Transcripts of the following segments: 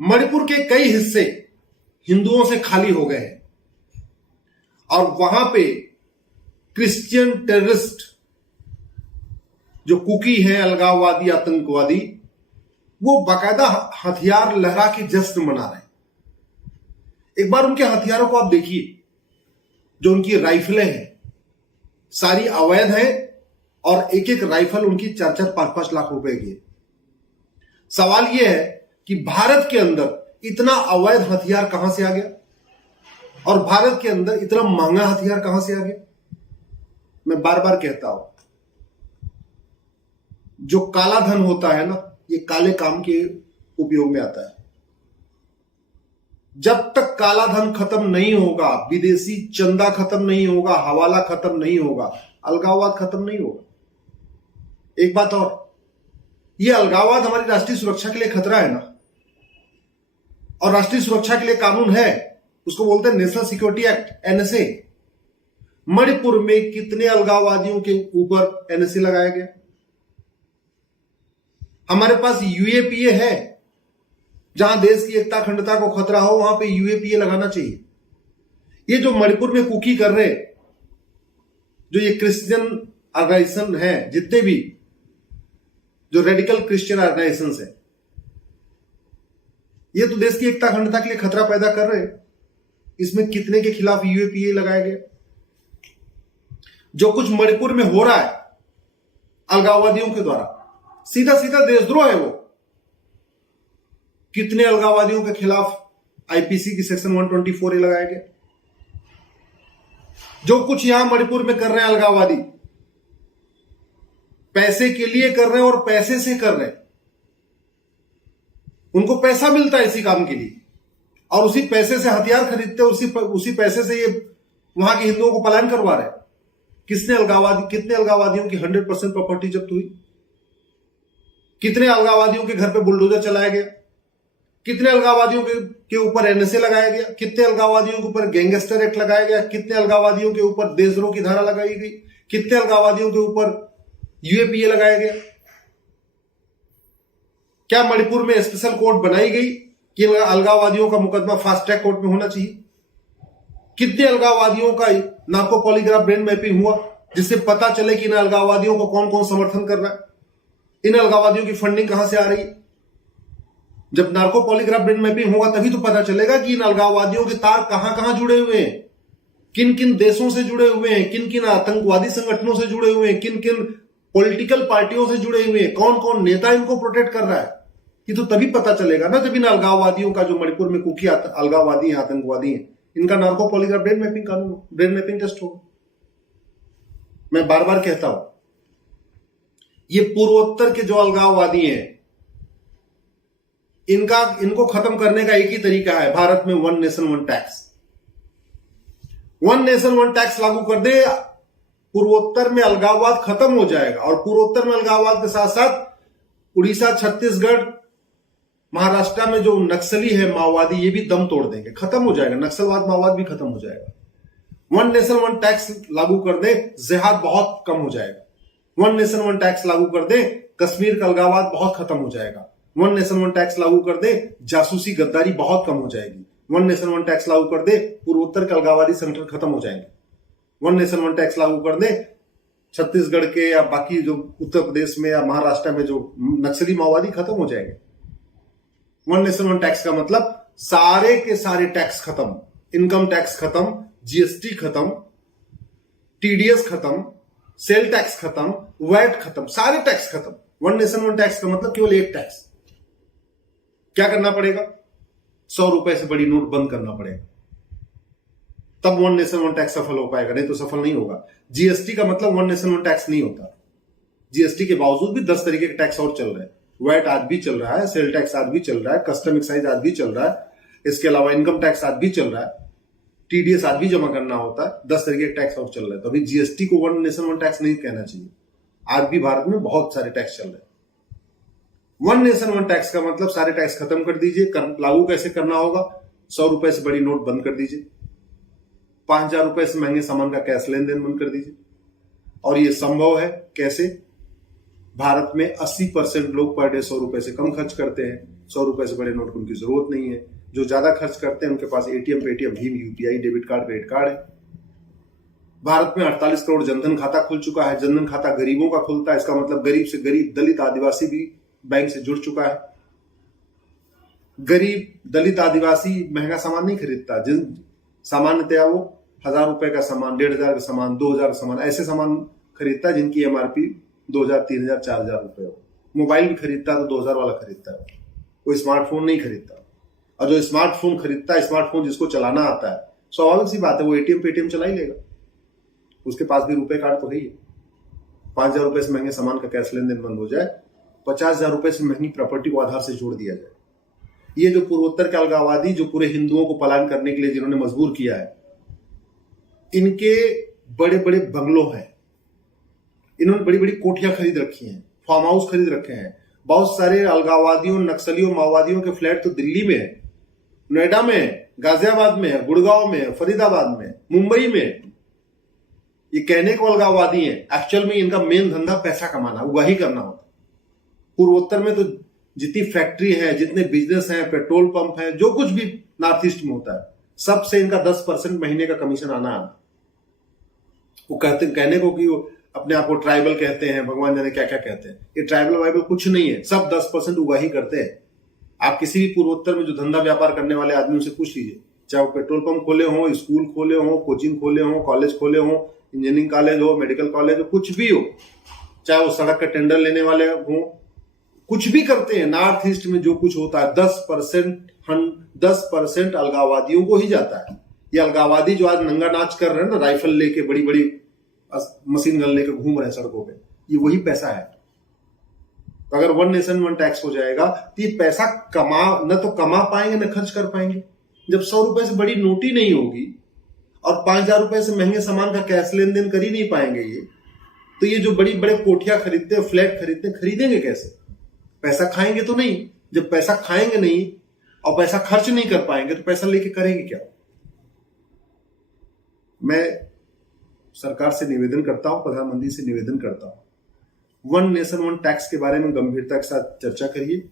मणिपुर के कई हिस्से हिंदुओं से खाली हो गए हैं और वहां पे क्रिश्चियन टेररिस्ट जो कुकी हैं, अलगाववादी, आतंकवादी, वो बाकायदा हथियार लहरा के जश्न मना रहे हैं। एक बार उनके हथियारों को आप देखिए। जो उनकी राइफलें हैं सारी अवैध हैं और एक एक राइफल उनकी 4-4, 5-5 लाख रुपए की है। सवाल यह है कि भारत के अंदर इतना अवैध हथियार कहां से आ गया और भारत के अंदर इतना महंगा हथियार कहां से आ गया। मैं बार बार कहता हूं, जो काला धन होता है ना, ये काले काम के उपयोग में आता है। जब तक काला धन खत्म नहीं होगा, विदेशी चंदा खत्म नहीं होगा, हवाला खत्म नहीं होगा, अलगाववाद खत्म नहीं होगा। एक बात और, ये अलगाववाद हमारी राष्ट्रीय सुरक्षा के लिए खतरा है ना, और राष्ट्रीय सुरक्षा के लिए कानून है, उसको बोलते हैं national security act, NSA. Manipur में कितने अलगाववादियों के ऊपर एनएसए लगाया गया? हमारे पास यूएपीए है। जहां देश की एकता अखंडता को खतरा हो वहां पे यूएपीए लगाना चाहिए। ये जो मणिपुर में कुकी कर रहे, जो ये क्रिश्चियन ऑर्गेनाइजेशन है, जितने भी जो रेडिकल क्रिश्चियन ऑर्गेनाइजेशन है, ये तो देश की एकता अखंडता के लिए खतरा पैदा कर रहे। इसमें कितने के खिलाफ यूएपीए लगाया गया? जो कुछ मणिपुर में हो रहा है अलगाववादियों के द्वारा, सीधा सीधा देशद्रोह है वो। कितने अलगाववादियों के खिलाफ आईपीसी की सेक्शन 124A लगाया गया? जो कुछ यहां मणिपुर में कर रहे हैं अलगाववादी, पैसे के लिए कर रहे हैं और पैसे से कर रहे हैं। उनको पैसा मिलता है इसी काम के लिए और उसी पैसे से हथियार खरीदते हैं, उसी पैसे से ये वहां के हिंदुओं को पलायन करवा रहे हैं। कितने अलगाववादियों की 100% प्रॉपर्टी जब्त हुई? कितने अलगाववादियों के घर पे बुलडोजर चलाया गया? कितने अलगाववादियों के ऊपर एनएसए लगाया गया? कितने अलगाववादियों के ऊपर गैंगस्टर एक्ट लगाया गया? कितने अलगाववादियों के ऊपर देशद्रोह की धारा लगाई गई? कितने अलगाववादियों के ऊपर यूएपीए लगाया गया? क्या मणिपुर में स्पेशल कोर्ट बनाई गई कि अलगाववादियों का मुकदमा फास्ट ट्रैक कोर्ट में होना चाहिए? कितने अलगाववादियों का नार्को पॉलीग्राफ ब्रेन मैपिंग हुआ जिससे पता चले कि इन अलगाववादियों को कौन कौन समर्थन कर रहा है, इन अलगाववादियों की फंडिंग कहां से आ रही है? जब नार्को पॉलीग्राफ ब्रेन मैपिंग होगा तभी तो पता चलेगा कि इन अलगाववादियों के तार कहां कहां जुड़े हुए हैं, किन किन देशों से जुड़े हुए हैं, किन किन आतंकवादी संगठनों से जुड़े हुए हैं, किन किन पॉलिटिकल पार्टियों से जुड़े हुए हैं, कौन कौन नेता इनको प्रोटेक्ट कर रहा है। ये तो तभी पता चलेगा ना जब इन अलगाववादियों का, जो मणिपुर में कुकी अलगाववादी हैं, आतंकवादी हैं, इनका narco polygraph brain mapping test होगा। मैं बार बार कहता हूं, ये पूर्वोत्तर के जो अलगाववादी हैं, इनको खत्म करने का एक ही तरीका है, भारत में 1 नेशन 1 टैक्स। 1 नेशन 1 टैक्स लागू कर दे, पूर्वोत्तर में अलगाववाद खत्म हो जाएगा। और पूर्वोत्तर में अलगाववाद के साथ साथ उड़ीसा, छत्तीसगढ़, महाराष्ट्र में जो नक्सली है, माओवादी, ये भी दम तोड़ देंगे, खत्म हो जाएगा। नक्सलवाद, माओवाद भी खत्म हो जाएगा। 1 नेशन 1 टैक्स लागू कर दे, जिहाद बहुत कम हो जाएगा। 1 नेशन 1 टैक्स लागू कर दे, कश्मीर का अलगाववाद बहुत खत्म हो जाएगा। 1 नेशन 1 टैक्स लागू कर दे, जासूसी, गद्दारी बहुत कम हो जाएगी। 1 नेशन 1 टैक्स लागू कर दे, पूर्वोत्तर के अलगाववादी संगठन खत्म हो जाएंगे। 1 नेशन 1 टैक्स लागू कर दे, छत्तीसगढ़ के या बाकी जो उत्तर प्रदेश में या महाराष्ट्र में जो नक्सली माओवादी खत्म हो जाएंगे। 1 नेशन 1 टैक्स का मतलब सारे के सारे टैक्स खत्म, इनकम टैक्स खत्म, जीएसटी खत्म, टीडीएस खत्म, सेल टैक्स खत्म, वैट खत्म, सारे टैक्स खत्म। 1 नेशन 1 टैक्स का मतलब केवल एक टैक्स। क्या करना पड़ेगा? 100 रुपए से बड़ी नोट बंद करना पड़ेगा, तब 1 नेशन 1 टैक्स सफल हो पाएगा, नहीं तो सफल नहीं होगा। जीएसटी का मतलब 1 नेशन 1 टैक्स नहीं होता। जीएसटी के बावजूद भी 10 तरीके के टैक्स और चल रहे हैं। वैट आज भी चल रहा है, सेल टैक्स आज भी चल रहा है, कस्टम एक्साइज आज भी चल रहा है, इसके अलावा इनकम टैक्स आज भी चल रहा है, टीडीएस आज भी जमा करना होता है, 10 तरीके के टैक्स और चल रहे हैं। तो अभी जीएसटी को 1 नेशन 1 टैक्स नहीं कहना चाहिए। आज भी भारत में बहुत सारे टैक्स चल रहे हैं। 1 नेशन 1 टैक्स का मतलब सारे टैक्स खत्म कर दीजिए। लागू कैसे करना होगा? 100 रुपए से बड़ी नोट बंद कर दीजिए, 5,000 रुपए से महंगे सामान का कैश लेन देन बंद कर दीजिए। और ये संभव है कैसे? भारत में 80% लोग पर डे 100 रुपए से कम खर्च करते हैं। 100 रुपए से बड़े नोट की उनकी जरूरत नहीं है। जो ज्यादा खर्च करते हैं उनके पास एटीएम, पेटीएम, भीम, UPI, debit card, credit card है। भारत में 48 करोड़ जनधन खाता खुल चुका है। जनधन खाता गरीबों का खुलता है, इसका मतलब गरीब से गरीब दलित आदिवासी भी बैंक से जुड़ चुका है। गरीब दलित आदिवासी महंगा सामान नहीं खरीदता। जिन सामान्यतया वो 1000 रुपए का सामान, 1500 का सामान, 2000 का सामान, ऐसे सामान खरीदता है जिनकी एमआरपी 2000, 3000, 4000 रुपए हो। मोबाइल भी खरीदता है तो 2000 वाला खरीदता है, कोई स्मार्टफोन नहीं खरीदता। और जो स्मार्टफोन खरीदता है, स्मार्टफोन जिसको चलाना आता है, स्वाभाविक सी बात है वो एटीएम, पेटीएम चला ही लेगा। उसके पास भी रुपए कार्ड तो है ही। 5000 रुपए से महंगे सामान का कैश लेन देन बंद हो जाए, 50,000 रुपए से महंगी प्रॉपर्टी को आधार से जोड़ दिया जाए। ये जो पूर्वोत्तर के अलगाववादी जो पूरे हिंदुओं को पलायन करने के लिए जिन्होंने मजबूर किया है, इनके बड़े बड़े बंगलों हैं, इन्होंने बड़ी बड़ी कोठियां खरीद रखी हैं, फार्म हाउस खरीद रखे हैं। बहुत सारे अलगाववादियों, नक्सलियों, माओवादियों के फ्लैट तो दिल्ली में है, नोएडा में, गाजियाबाद में, गुड़गांव में, फरीदाबाद में, मुंबई में। ये कहने को अलगाववादी है, एक्चुअल में इनका मेन धंधा पैसा कमाना, उगाही करना होता है। पूर्वोत्तर में तो जितनी फैक्ट्री है, जितने बिजनेस हैं, पेट्रोल पंप है, जो कुछ भी नॉर्थ ईस्ट में होता है, सबसे इनका 10% महीने का कमीशन आना है। वो कहने को कि वो अपने आप को ट्राइबल कहते हैं, भगवान जाने क्या क्या कहते हैं। ये ट्राइबल वाइबल कुछ नहीं है, सब 10% उगाही करते हैं। आप किसी भी पूर्वोत्तर में जो धंधा व्यापार करने वाले आदमी से पूछ लीजिए, चाहे वो पेट्रोल पंप खोले हो, स्कूल खोले हो, कोचिंग खोले हो, कॉलेज खोले हो, इंजीनियरिंग कॉलेज हो, मेडिकल कॉलेज हो, कुछ भी हो, चाहे वो सड़क का टेंडर लेने वाले हो, कुछ भी करते हैं। नॉर्थ ईस्ट में जो कुछ होता है 10% अलगाववादियों को ही जाता है। ये अलगाववादी जो आज नंगा नाच कर रहे हैं ना, राइफल लेके, बड़ी बड़ी मशीन गन लेके घूम रहे हैं सड़कों पे, ये वही पैसा है। तो अगर 1 नेशन 1 टैक्स हो जाएगा तो ये पैसा न तो कमा पाएंगे न खर्च कर पाएंगे। जब 100 रुपए से बड़ी नोट ही नहीं होगी और 5000 रुपए से महंगे सामान का कैश लेन देन कर ही नहीं पाएंगे ये, तो ये जो बड़ी बड़े कोठियां खरीदते हैं, फ्लैट खरीदते हैं, खरीदेंगे कैसे? पैसा खाएंगे तो नहीं। जब पैसा खाएंगे नहीं और पैसा खर्च नहीं कर पाएंगे तो पैसा लेके करेंगे क्या? मैं सरकार से निवेदन करता हूं, प्रधानमंत्री से निवेदन करता हूं, 1 नेशन 1 टैक्स के बारे में गंभीरता के साथ चर्चा करिए,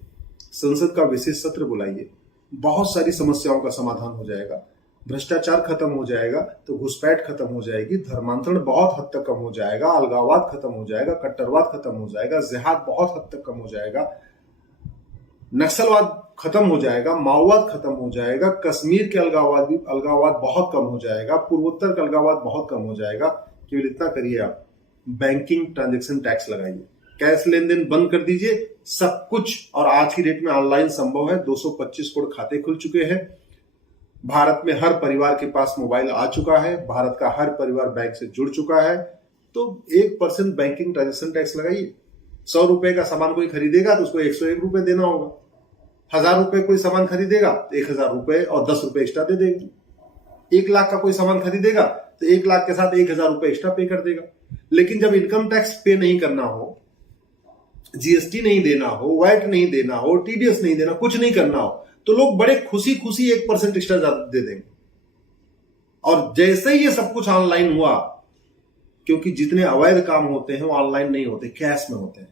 संसद का विशेष सत्र बुलाइए, बहुत सारी समस्याओं का समाधान हो जाएगा। भ्रष्टाचार खत्म हो जाएगा तो घुसपैठ खत्म हो जाएगी, धर्मांतरण बहुत हद तक कम हो जाएगा, अलगाववाद खत्म हो जाएगा, कट्टरवाद खत्म हो जाएगा, जिहाद बहुत हद तक कम हो जाएगा, नक्सलवाद खत्म हो जाएगा, माओवाद खत्म हो जाएगा, कश्मीर के अलगाववाद बहुत कम हो जाएगा, पूर्वोत्तर का अलगाववाद बहुत कम हो जाएगा। केवल इतना करिए, आप बैंकिंग ट्रांजैक्शन टैक्स लगाइए, कैश लेन देन बंद कर दीजिए, सब कुछ। और आज की डेट में ऑनलाइन संभव है, 225 करोड़ खाते खुल चुके हैं। भारत में हर परिवार के पास मोबाइल आ चुका है, भारत का हर परिवार बैंक से जुड़ चुका है। तो 1% बैंकिंग ट्रांजैक्शन टैक्स लगाइए। 100 रुपए का सामान कोई खरीदेगा तो उसको 101 रुपए देना होगा। 1000 रुपए कोई सामान खरीदेगा तो 1000 रुपए और 10 रुपए एक्स्ट्रा दे देगा। 1 लाख का कोई सामान खरीदेगा तो 1 लाख के साथ 1000 रुपए एक्स्ट्रा पे कर देगा। लेकिन जब इनकम टैक्स पे नहीं करना हो, जीएसटी नहीं देना हो, वैट नहीं देना हो, टीडीएस नहीं देना, कुछ नहीं करना हो, तो लोग बड़े खुशी खुशी 1% एक्स्ट्रा दे देंगे। और जैसे ही ये सब कुछ ऑनलाइन हुआ, क्योंकि जितने अवैध काम होते हैं वो ऑनलाइन नहीं होते, कैश में होते हैं।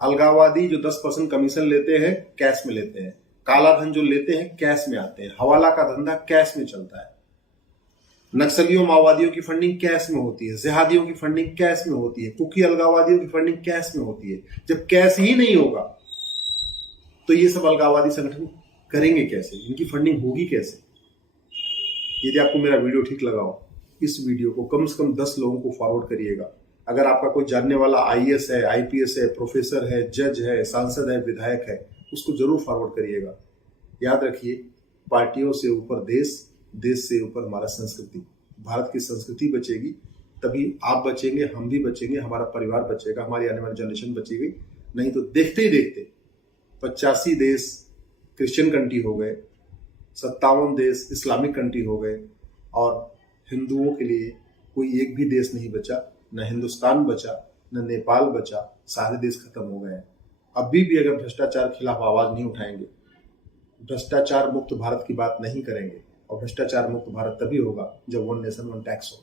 अलगाववादी जो 10% कमीशन लेते हैं, कैश में लेते हैं। काला धन जो लेते हैं, कैश में आते हैं। हवाला का धंधा कैश में चलता है। नक्सलियों, माओवादियों की फंडिंग कैश में होती है, जिहादियों की फंडिंग कैश में होती है, कुकी अलगाववादियों की फंडिंग कैश में होती है। जब कैश ही नहीं होगा तो ये सब अलगाववादी संगठन करेंगे कैसे? इनकी फंडिंग होगी कैसे? यदि आपको मेरा वीडियो ठीक लगा हो, इस वीडियो को कम से कम 10 लोगों को फॉरवर्ड करिएगा। अगर आपका कोई जानने वाला आईएएस है, आईपीएस है, प्रोफेसर है, जज है, सांसद है, विधायक है, उसको जरूर फॉरवर्ड करिएगा। याद रखिए, पार्टियों से ऊपर देश, देश से ऊपर हमारा संस्कृति। भारत की संस्कृति बचेगी तभी आप बचेंगे, हम भी बचेंगे, हमारा परिवार बचेगा, हमारी आने वाली जनरेशन बचेगी। नहीं तो देखते ही देखते 85 देश क्रिश्चियन कंट्री हो गए, 57 देश इस्लामिक कंट्री हो गए, और हिंदुओं के लिए कोई एक भी देश नहीं बचा। न हिंदुस्तान बचा, न नेपाल बचा, सारे देश खत्म हो गए हैं। अभी भी अगर भ्रष्टाचार के खिलाफ आवाज नहीं उठाएंगे, भ्रष्टाचार मुक्त भारत की बात नहीं करेंगे, और भ्रष्टाचार मुक्त भारत तभी होगा जब 1 नेशन 1 टैक्स हो।